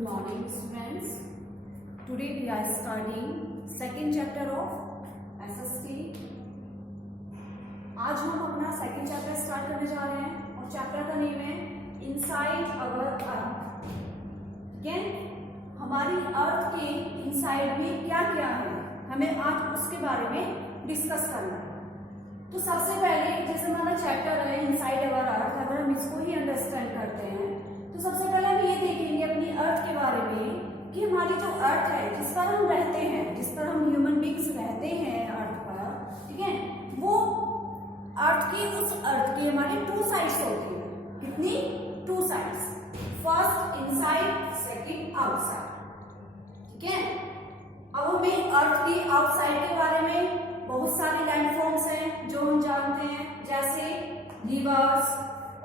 morning students. Today we are studying second chapter of SST. आज हम अपना second chapter start करने जा रहे हैं और चैप्टर का नेम है इनसाइड अवर अर्थ. ठीक है, हमारी अर्थ के इनसाइड में क्या क्या है हमें आज उसके बारे में डिस्कस करना है. तो सबसे पहले जैसे हमारा चैप्टर है इनसाइड अवर अर्थ, अगर हम इसको ही अंडरस्टैंड करते हैं तो सबसे पहले हम ये देखेंगे अपनी अर्थ के बारे में कि हमारी जो अर्थ है जिस पर हम रहते हैं, जिस पर हम ह्यूमन बींग्स रहते हैं अर्थ पर, ठीक है, वो अर्थ की उस अर्थ की हमारी टू साइड्स होती है. कितनी? Two sides. First inside, second outside. ठीक है, अब हमें अर्थ की आउटसाइड के बारे में बहुत सारे लैंडफॉर्म्स हैं जो हम जानते हैं, जैसे rivers,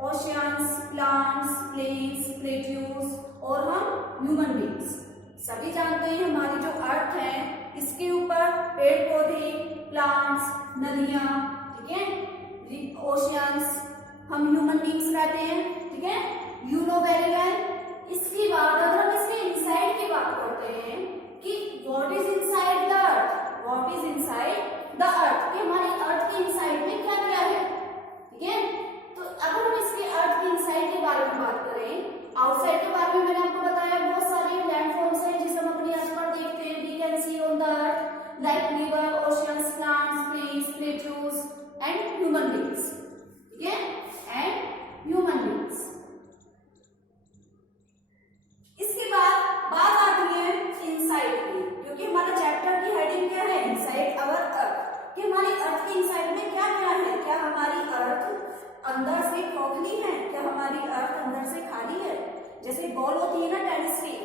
oceans, plants, plains, plateaus और हम ह्यूमन बींग्स सभी जानते हैं. हमारी जो अर्थ है इसके ऊपर पेड़ पौधे, प्लांट्स, नदियां, ठीक है, ओशियंस, हम ह्यूमन बींग्स रहते हैं. ठीक है, यू नो वेरी वेल. इसके बाद अगर हम इसके इनसाइड की बात करते हैं कि what is inside the earth, what is inside the earth, कि हमारी अर्थ के इनसाइड में क्या क्या है. ठीक है, तो अगर हम इसके अर्थ के इनसाइड के बारे में बात करें, आउटसाइड के बारे में मैंने आपको बताया बहुत सारे लैंडफॉर्म्स हैं जिसे हम अपनी अर्थ पर देखते हैं. We can see on the earth like river, oceans, plants, plains, plateaus and human beings. ठीक है, एंड ह्यूमन बींग्स. इसके बाद बात आती है इनसाइड की, क्योंकि हमारा चैप्टर की हेडिंग क्या है, इनसाइड अवर अर्थ, कि हमारी अर्थ के इनसाइड में क्या क्या है. क्या हमारी अर्थ अंदर से खोखली है, क्या हमारी अर्थ अंदर से खाली है. जैसे बॉल होती है ना, टेनिस की,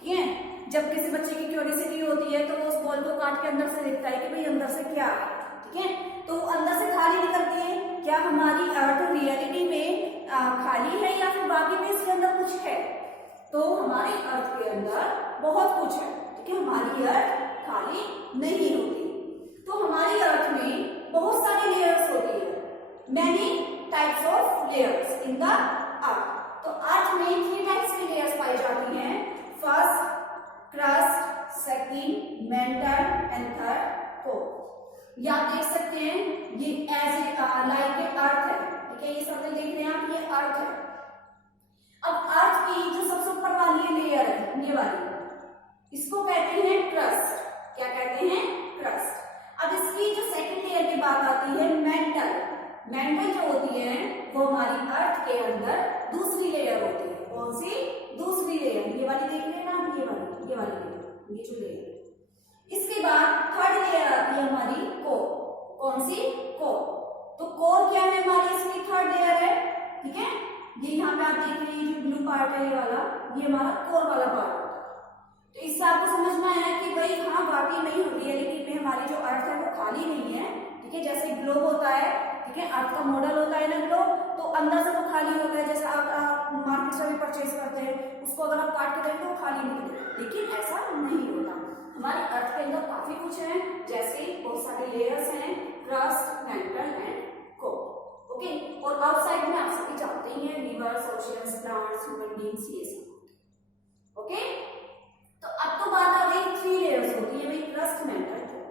ठीक है, जब किसी बच्चे की क्यूरियोसिटी होती है तो वो उस बॉल को काट के अंदर से देखता है कि भाई अंदर से क्या है. ठीक है, तो अंदर से खाली निकलती है. क्या हमारी अर्थ रियलिटी में खाली है या फिर बाकी में इसके अंदर कुछ है? तो हमारी अर्थ के अंदर बहुत कुछ है. ठीक है, हमारी अर्थ खाली नहीं होती. तो हमारी अर्थ में बहुत सारी लेयर्स होती है, many types of layers in the earth. तो अर्थ में 3 टाइप्स की लेयर्स पाई जाती हैं. First crust, second mental and third core. ये आप देख सकते हैं, ये एज लाइक ए अर्थ है. ठीक है, ये सर्कल देख रहे हैं आप, ये अर्थ है. अब अर्थ की जो सबसे ऊपर वाली लेयर है, ये वाली, इसको कहते हैं क्रस्ट. क्या कहते हैं? क्रस्ट. अब इसकी जो सेकंड लेयर की बात आती है मेंटल. मेंटल जो होती है वो हमारी अर्थ के अंदर दूसरी लेयर होती है. कौन सी? दूसरी लेयर. ये वाली देख रहे हैं ना, ये वाली लेयर, ये जो लेयर. इसके बाद थर्ड लेयर आती है हमारी कोर. कौन सी? कोर. तो कोर क्या है हमारी, इसकी थर्ड लेयर है. ठीक है, ये यहाँ पे आप देख रहे हैं जो ब्लू पार्ट है, ये वाला, ये हमारा कोर वाला पार्ट होता है. तो इससे आपको समझ में आया कि भाई हाँ वाकई नहीं होती है, लेकिन में हमारी जो अर्थ है वो खाली नहीं है. ठीक है, जैसे ग्लोब होता है, ठीक है, अर्थ का मॉडल होता है ना ग्लोब, तो अंदर से वो खाली होता है. जैसे आप मार्केट से भी परचेज करते हैं, उसको अगर आप काट के देखें तो खाली निकले, लेकिन ऐसा नहीं होता. हमारे अर्थ के अंदर काफी कुछ है, जैसे बहुत सारे लेयर्स हैं, crust, mental and core. Okay, और आउटसाइड में आप सभी जानते ही हैं, reverse, oceans, plants, human beings, ये सब. ओके, तो अब तो बात आ गई 3 लेयर्स होती है भाई, क्रस्ट, मेंटल, कोर.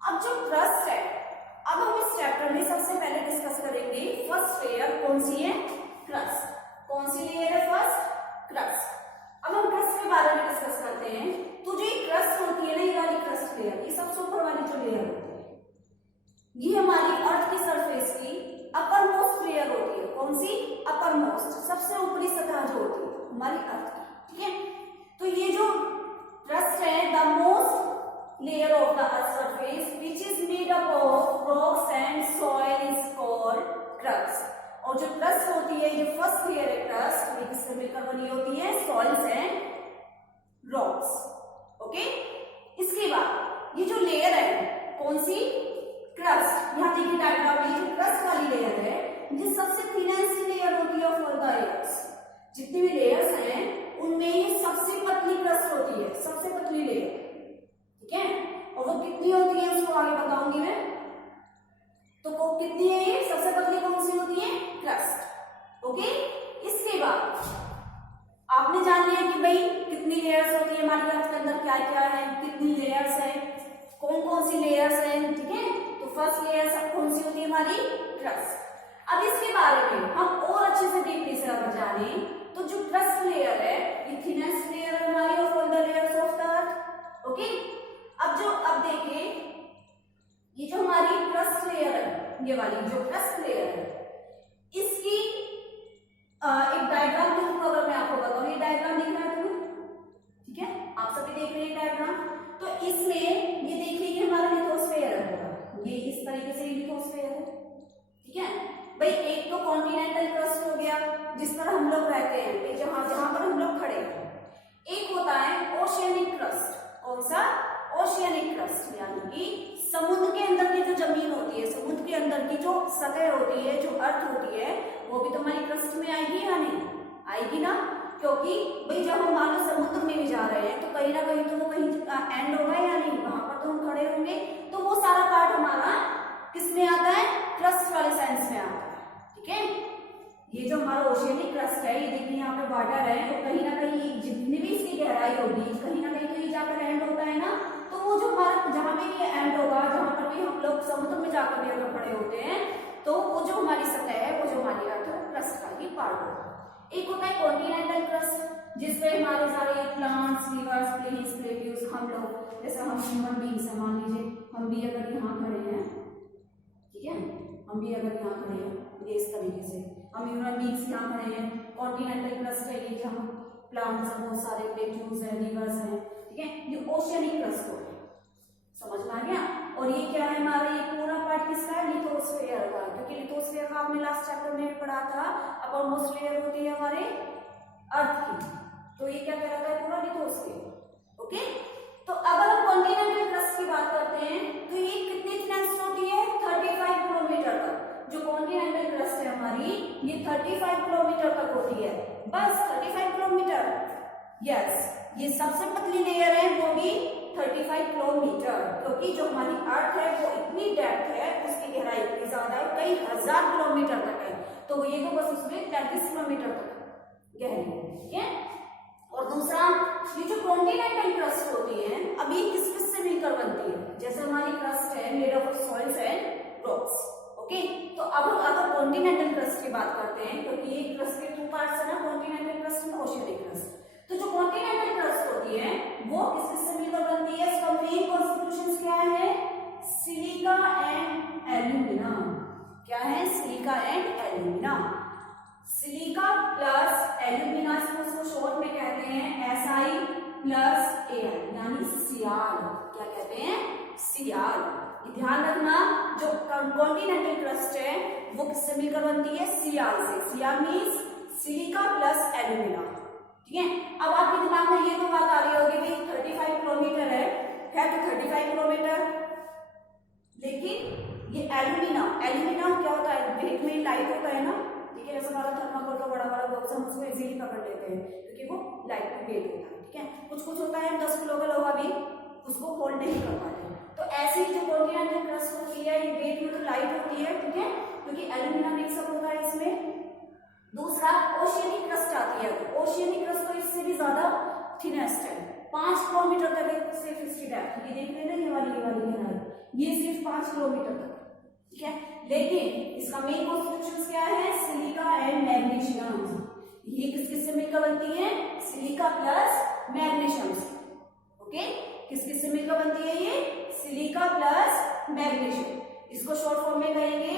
अब जो क्रस्ट है, अब हम इस चैप्टर में सबसे पहले डिस्कस करेंगे फर्स्ट लेयर. कौन सी है? क्रस्ट. कौन सी लेयर है? First crust. अब हम क्रस्ट के बारे में डिस्कस करते हैं. तो जो ये क्रस्ट होती है ना, ये वाली क्रस्ट लेयर, ये सबसे ऊपर वाली जो लेयर होती है, ये हमारी अर्थ की सरफेस की अपर मोस्ट लेयर होती है. कौन सी? अपर मोस्ट, सबसे ऊपरी सतह जो होती है हमारी अर्थ की. ठीक है, तो ये जो क्रस्ट है, the most layer of the earth surface which is made up of rocks and soil is called crust. और जो क्रस्ट होती है, ये फर्स्ट लेयर है क्रस्ट, ये किससे मिलकर बनी होती है? Soils and rocks. ओके, इसके बाद ये जो लेयर है, कौन सी? क्रस्ट. यहाँ देखिए डायग्राम में, जो क्रस्ट वाली लेयर है, ये सबसे थिनेस्ट लेयर होती है ऑफ ऑल द लेयर्स. जितनी भी लेयर्स हैं उनमें ये सबसे पतली क्रस्ट होती है, सबसे पतली लेयर. ठीक है, और वो कितनी होती है उसको आगे बताऊंगी मैं. तो वो कितनी है, ये सबसे पतली कौन सी होती है? क्रस्ट. ओके, इसके बाद आपने जान लिया कि भाई कितनी लेयर्स होती है हमारी अर्थ के अंदर, क्या क्या है, कितनी लेयर्स है, कौन कौन सी लेयर्स है, ठीक है। तो फर्स्ट लेयर सब कौन सी होती है हमारी, क्रस्ट। अब इसके बारे में हम और अच्छे से डीपली से अगर जाने तो जो क्रस्ट लेयर है ये थिनेस्ट लेयर है हमारी of all the layers of the earth, okay. अब देखिए ये जो हमारी क्रस्ट लेयर है, ये वाली जो क्रस्ट लेयर है, इसकी एक डायग्राम के थ्रू अगर मैं आपको बताऊं, ये डायग्राम दिख रहा है तुम्हें, ठीक है, आप सभी देख रहे हैं डायग्राम। तो इसमें ये देखिए ये हमारा लिथोस्फीयर है पूरा, ये इस तरीके से लिथोस्फीयर है, ठीक है भाई। एक तो कॉन्टिनेंटल क्रस्ट हो गया जिस पर हम लोग रहते हैं, जहां जहां पर हम लोग खड़े हैं। एक होता है ओशियनिक क्रस्ट, कौन सा, ओशियनिक क्रस्ट, यानी कि समुद्र के अंदर की जो जमीन होती है, समुद्र के अंदर की जो सतह होती है, जो अर्थ होती है, वो भी तो हमारी क्रस्ट में आएगी या नहीं आएगी ना, क्योंकि भाई जब हम मान लो समुद्र में भी जा रहे हैं तो कहीं ना कहीं तो वो कहीं एंड होगा या नहीं, वहां पर तो हम खड़े होंगे, तो वो सारा पार्ट हमारा किसमें आता है, क्रस्ट वाले सेंस में आता है, ठीक है। ये जो हमारा ओशियनिक क्रस्ट है, ये देखिए यहाँ पे वाटर है, तो कहीं ना कहीं जितनी भी इसकी गहराई होगी कहीं ना कहीं जाकर एंड होता है ना, तो वो जो हमारा जहां पे ये एंड होगा, जहां पर भी हम लोग समुद्र में जाकर भी अगर खड़े होते हैं, तो वो जो हमारी सतह है, वो जो हमारी अर्थ है, क्रस्ट का ही पार्ट होगा। एक होता है कॉन्टिनेंटल क्रस्ट, जिसपे हमारे सारे प्लांट्स, रिवर्स, प्लेन्स, प्लेट्यूज, हम लोग जैसे हम ह्यूमन बींग्स है, मान लीजिए हम भी अगर यहाँ खड़े हैं, ठीक है, हम भी अगर यहाँ खड़े हैं, ये इस तरीके से हम ह्यूमन बींग्स यहाँ खड़े हैं, कॉन्टिनेंटल क्रस्ट है ये, जहाँ प्लांट्स हैं, बहुत सारे प्लेट्यूज हैं, रिवर्स हैं, ठीक है, ये ओशियनिक क्रस्ट हो गया, समझ में आ गया। और ये क्या है हमारा, ये पूरा पार्ट किसका है, लिथोस्फीयर का, क्योंकि लिथोस्फीयर का आपने लास्ट चैप्टर में पढ़ा था, अपरमोस्ट लेयर होती है हमारे अर्थ की, तो ये क्या कहलाता है, पूरा लिथोस्फीयर, ओके। तो अगर हम कॉन्टिनेंटल क्रस्ट की बात करते हैं तो ये कितनी थिकनेस होती है, 35 किलोमीटर तक। जो कॉन्टिनेंटल क्रस्ट है हमारी, ये 35 किलोमीटर तक होती है, बस 35 किलोमीटर, यस। ये सबसे पतली लेयर है वो भी 35 किलोमीटर, क्योंकि जो हमारी अर्थ है वो इतनी डेप्थ है, उसकी गहराई इतनी ज्यादा है, कई हजार किलोमीटर तक है, तो ये तो बस उसमें 33 किलोमीटर तक गहरी है, ठीक है। और दूसरा, ये जो कॉन्टिनेंटल क्रस्ट होती है, अब ये किस किस से मिलकर बनती है, जैसे हमारी क्रस्ट है made of soils and rocks, okay. तो अब हम अगर कॉन्टिनेंटल क्रस्ट की बात करते हैं, क्योंकि ये क्रस्ट के 2 पार्ट्स है ना, कॉन्टिनेंटल क्रस्ट और ओशियनिक क्रस्ट। तो जो कॉन्टिनेंटल क्रस्ट होती है वो किस किस से मिलकर बनती है, इसका मेन कॉन्स्टिट्यूशंस क्या है, सिलिका एंड एल्यूमिना, क्या है, silica and alumina, silica plus alumina, इसको शॉर्ट में कहते हैं SI प्लस Al, यानी सियाल, क्या कहते हैं, सियाल। ध्यान रखना, जो कॉन्टिनेंटल क्रस्ट है वो किससे मिलकर बनती है, सियाल से, सियाल मीन्स सिलिका प्लस एल्यूमिना, ठीक है। अब आपके दिमाग में ये तो बात आ रही होगी भाई 35 किलोमीटर है तो 35 किलोमीटर, लेकिन ये एल्यूमिना क्या होता है, वेट में लाइट होता है ना, ठीक है, जैसे हमारा थर्माकोल का बड़ा बड़ा बॉक्स हम उसको इजीली पकड़ लेते हैं क्योंकि वो लाइट में वेट होता है, ठीक है। कुछ कुछ होता है 10 किलो का लोहा भी उसको होल्ड नहीं कर पाते, तो ऐसी जो कॉन्टिनेंटल क्रस्ट होती है ये वेट में तो लाइट होती है, ठीक है, क्योंकि एल्यूमिना मिक्सअप होता है इसमें। दूसरा ओशियनिक क्रस्ट आती है, ओशियनिक क्रस्ट तो इससे भी ज्यादा थिनेस्ट है, 5 किलोमीटर तक सिर्फ इसकी डेप्थ, ये देख रहे हैं ये वाली गहराई, ये सिर्फ 5 किलोमीटर तक, ठीक है। लेकिन इसका मेन कॉन्स्टिट्यूशंस क्या है, सिलिका एंड मैग्नीशियम, ये किस किस से मिलकर बनती है, सिलिका प्लस मैग्नीशियम, ओके, किस किस से मिलकर बनती है ये, सिलिका प्लस मैग्नीशियम, इसको शॉर्ट फॉर्म में कहेंगे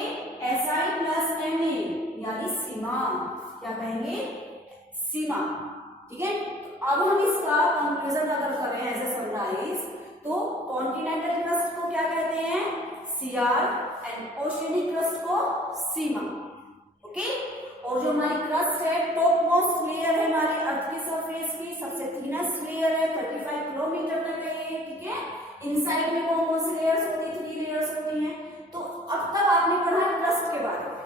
SI प्लस Ma, यानी सीमा, क्या कहेंगे, सीमा, ठीक है। अब हम इसका कंक्लूजन अगर करें एज ए समराइज, तो कॉन्टिनेंटल क्रस्ट को क्या कहते हैं, सियाल, एंड ओशियनिक क्रस्ट को सीमा, ओके। और जो हमारी क्रस्ट है, टॉप मोस्ट लेयर है हमारी अर्थ की सरफेस की, सबसे थिनेस्ट लेयर है, 35 किलोमीटर तक है, ठीक है। इनसाइड में कौन कौन सी लेयर्स होती है, 3 लेयर्स होती हैं। तो अब तक आपने पढ़ा है क्रस्ट के बारे में,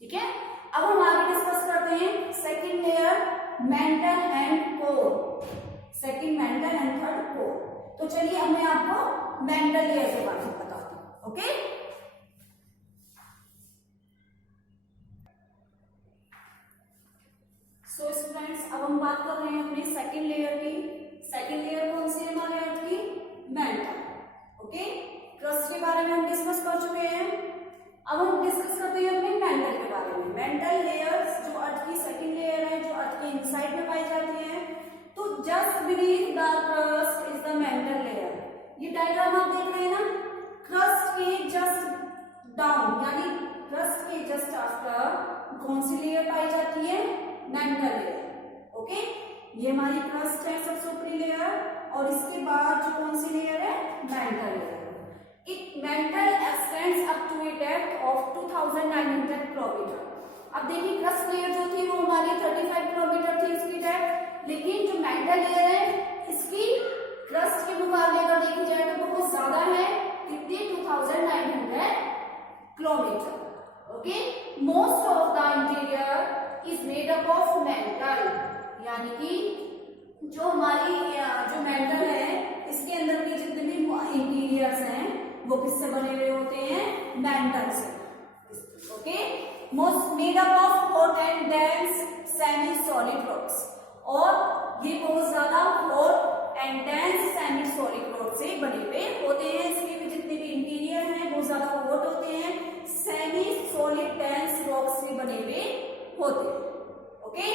ठीक है। अब हम आगे डिस्कस करते हैं second layer, mental and core, second mental and third core. तो चलिए अब मैं आपको मेंटल लेयर के बारे में बताती हूँ, ओके। सो स्टूडेंट्स, अब हम बात कर रहे हैं अपने सेकंड लेयर की। सेकंड लेयर कौन सी है हमारे अर्थ की? मेंटल। ओके, क्रस्ट के बारे में हम डिस्कस कर चुके हैं। अब हम डिस्कस करते हैं अपने मेंटल के बारे में। मेंटल लेयर्स जो अर्थ की सेकंड लेयर है, जो अर्थ के इनसाइड में पाई जाती है, तो just beneath the crust is the mental layer. ये डायग्राम आप देख रहे हैं ना, क्रस्ट के जस्ट डाउन यानी क्रस्ट के जस्ट आफ्टर कौन सी लेयर पाई जाती है? Mantle layer. ओके, ये हमारी क्रस्ट है सबसे ऊपरी लेयर, और इसके बाद जो कौन सी लेयर है? Mantle layer. It mantle extends up to a depth of 2900 kilometre. अब देखिए क्रस्ट लेयर जो थी वो हमारी 35 किलोमीटर थी उसकी डेप्थ, लेकिन जो मेंटल लेयर है इसकी क्रस्ट के मुकाबले अगर देखी जाए तो बहुत ज्यादा है। कितनी? 2900 kilometre. Okay, most of the interior is made up of mental, यानी कि जो हमारी जो मेंटल है इसके अंदर के जितने भी इंटीरियर्स हैं वो किससे बने हुए होते हैं? मेंटल से। Okay, most made up of hot and dense semi solid rocks, और ये बहुत ज्यादा hot and dense semi solid rock से बने हुए होते हैं। इसके भी जितने भी इंटीरियर हैं बहुत ज्यादा हॉट होते हैं, सेमी सॉलिड डेंस रॉक से बने हुए होते हैं। ओके,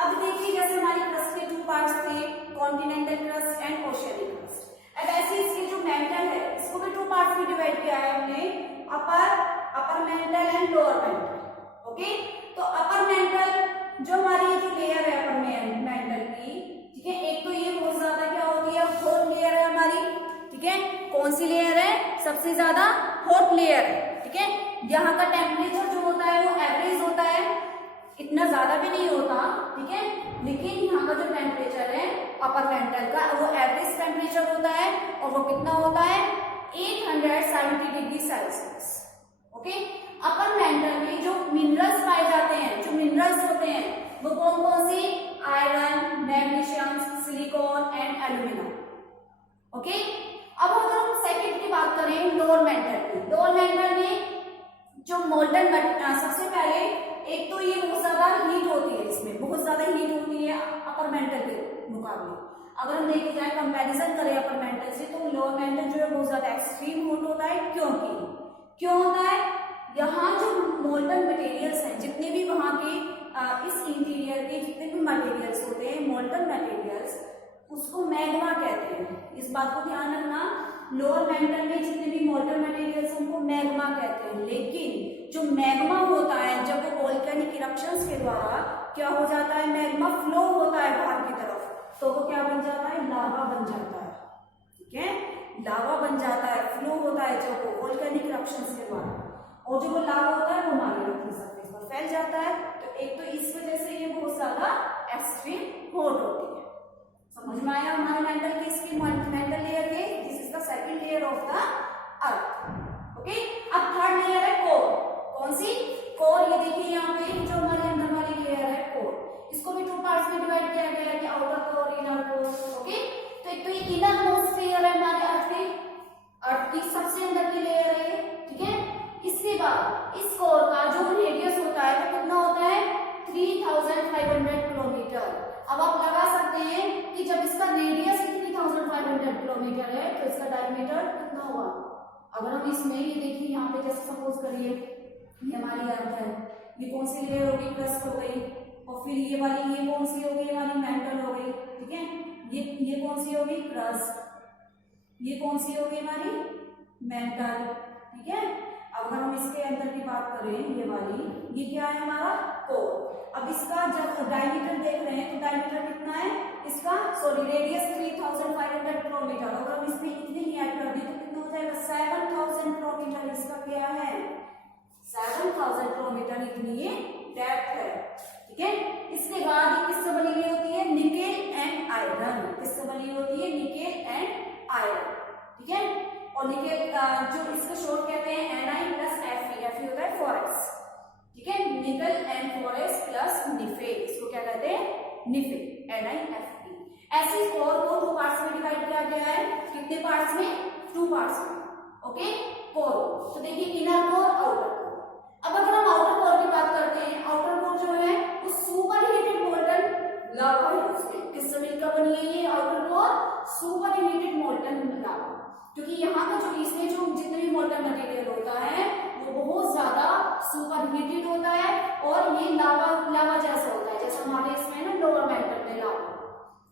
अब देखिए जैसे हमारी क्रस्ट के टू पार्ट्स थे, continental crust and oceanic crust. अब ऐसे इसकी जो मेंटल है इसको भी टू पार्ट्स में डिवाइड किया है हमने, upper mantle and lower mental. Okay, तो अपर मेंटल जो हमारी जो लेयर है अपर मेंटल की, ठीक है, एक तो ये बहुत ज्यादा क्या होती है? हॉट लेयर है हमारी। ठीक है, कौन सी लेयर है? सबसे ज्यादा हॉट लेयर है। ठीक है, यहाँ का टेम्परेचर जो होता है वो एवरेज होता है, इतना ज्यादा भी नहीं होता। ठीक है, लेकिन यहाँ का जो टेम्परेचर है अपर मेंटल का वो एवरेज टेम्परेचर होता है, और वो कितना होता है? 870 degree Celsius. Okay, upper mantle में जो मिनरल्स पाए जाते हैं, जो मिनरल्स होते हैं वो कौन कौन से? Iron, magnesium, silicon and aluminium. Okay, अब अगर हम सेकंड की बात करें लोअर मेंटल की, लोअर मेंटल में जो मोल्टन सबसे पहले एक तो ये बहुत ज्यादा हीट होती है, इसमें बहुत ज्यादा हीट होती है अपर मेंटल के मुकाबले। अगर हम देखे जाए कंपैरिजन करें अपर मेंटल से, तो लोअर मेंटल जो है बहुत ज्यादा एक्सट्रीम हॉट होता है। क्यों होता है? यहाँ जो मोल्टन मटेरियल्स हैं, जितने भी वहां के इस इंटीरियर के जितने भी मटेरियल्स होते हैं, मोल्टन मटेरियल्स, उसको मैग्मा कहते हैं। इस बात को ध्यान रखना, लोअर मेंटल में जितने भी मोल्टन मटेरियल्स उनको मैग्मा कहते हैं, लेकिन जो मैग्मा होता है जब वो वोल्केनिक इरप्शंस के द्वारा क्या हो जाता है? मैग्मा फ्लो होता है बाहर की तरफ, तो वो क्या बन जाता है? लावा बन जाता है। ठीक है, लावा बन जाता है, फ्लो होता है जब वो वोल्केनिक इरप्शंस के द्वारा, और जो वो लावा होता है वो हमारी अर्थ की सरफेस पर फैल जाता है। तो एक तो इस वजह से ये बहुत ज्यादा एक्सट्रीम हॉट होती है। समझ में आया हमारे मेंटल केस की मेंटल लेयर के? This is the second layer of the earth. Okay, अब थर्ड लेयर है कोर। कौन सी? कोर। ये देखिए यहाँ पे जो हमारे अंदर वाली लेयर है कोर, इसको भी टू पार्ट्स में डिवाइड किया गया है, outer core, inner core. Okay, तो एक तो ये इनर मोस्ट लेयर है हमारे अर्थ की सबसे अंदर की लेयर है ये। ठीक है, इसके बाद इस कोर का जो रेडियस होता है वो कितना होता है? 3500 किलोमीटर। अब आप लगा सकते हैं कि जब इसका रेडियस 3500 किलोमीटर है तो इसका डायमीटर कितना होगा? अगर हम इसमें ये देखिए यहाँ पे जैसे सपोज करिए ये हमारी अर्थ है, ये कौन सी लेयर होगी? क्रस्ट हो गई, और फिर ये वाली ये कौन सी होगी? हमारी मेंटल हो गई। ठीक है, ये कौन सी होगी? क्रस्ट। ये कौन सी होगी? हमारी मेंटल। ठीक है, अब अगर हम इसके अंदर की बात करें, ये वाली, ये क्या है? हमारा कोर। अब इसका जब डायमीटर देख रहे हैं तो डायमीटर कितना है इसका? Sorry, radius 3500 kilometre. अगर हम इसमें इतनी ही ऐड कर दें तो कितना हो जाएगा? 7000 किलोमीटर इसका क्या है? 7000 किलोमीटर इतनी ये डेप्थ है। ठीक है, इसके बाद ये किससे बनी हुई होती है? Nickel and iron. किससे बनी होती है? Nickel and iron. ठीक है, और निकेल जो इसको शॉर्ट कहते हैं Ni प्लस Fe। Fe होता है फॉरेस। ठीक है, निकल एंड फॉरेस प्लस निफे, इसको क्या कहते हैं? निफे, NiFe। ऐसे कोर को दो पार्ट्स में डिवाइड किया गया है। कितने पार्ट्स में? टू पार्ट्स में। Okay, core. तो देखिए इनर कोर, आउटर कोर। अब अगर हम आउटर कोर की बात करते हैं, आउटर कोर जो है वो सुपर हीटेड मोल्टन लावा है उसमें। किस जमीन का बनी है ये outer core? Superheated molten lava. क्योंकि यहाँ का जो इसमें जो जितने भी मोल्टन मटेरियल होता है वो बहुत ज्यादा सुपर हीटेड होता है और ये लावा जैसा होता है, जैसा हमारे इसमें ना लोअर मेंटल में लावा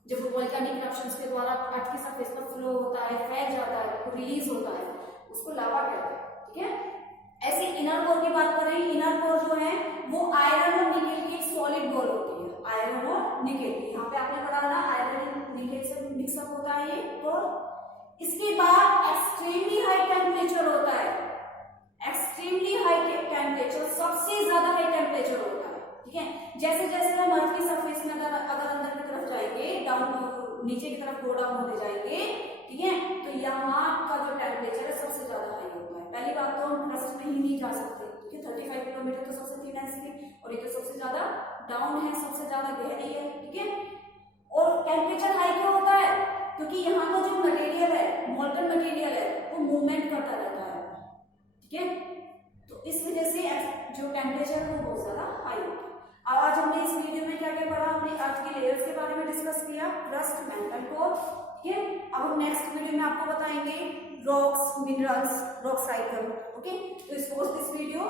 जब वो वोल्केनिक इरप्शंस के द्वारा अर्थ की सरफेस पर फ्लो होता है, फैल जाता है, रिलीज होता है, उसको लावा कहते हैं। ठीक है। ऐसे इनर कोर की बात करें, इनर कोर जो है वो आयरन और निकेल की एक सॉलिड बॉल होती है। आयरन और निकेल, यहाँ पे आपने पढ़ा ना आयरन निकेल से मिक्सअप होता है ये कोर। इसके बाद एक्सट्रीमली हाई टेम्परेचर होता है। एक्सट्रीमली हाई टेम्परेचर, सबसे ज्यादा हाई टेम्परेचर होता है। ठीक है। जैसे जैसे हम अर्थ की सरफेस में अगर अंदर की तरफ जाएंगे, डाउन नीचे की तरफ गो डाउन होते जाएंगे, ठीक है, तो यहाँ का जो टेम्परेचर है सबसे ज्यादा हाई होता है। पहली बात तो हम क्रस्ट में ही नहीं जा सकते, ठीक है, 35 किलोमीटर तो सबसे थी डेंसिटी और ये तो सबसे ज्यादा डाउन है, सबसे ज्यादा गहरी है। ठीक है। और टेम्परेचर हाई क्यों होता है? क्योंकि यहाँ का जो मटेरियल है, मोल्टन मटेरियल है, वो मूवमेंट करता रहता है। ठीक है। तो इस वजह से जो टेम्परेचर है वो बहुत ज्यादा हाई होता है। अब आज हमने इस वीडियो में क्या क्या पढ़ा? हमने अर्थ की लेयर्स के बारे में डिस्कस किया, क्रस्ट, मेंटल कोर। ठीक है। अब हम नेक्स्ट वीडियो में आपको बताएंगे rocks, minerals, rock cycle. Okay. तो दिस वीडियो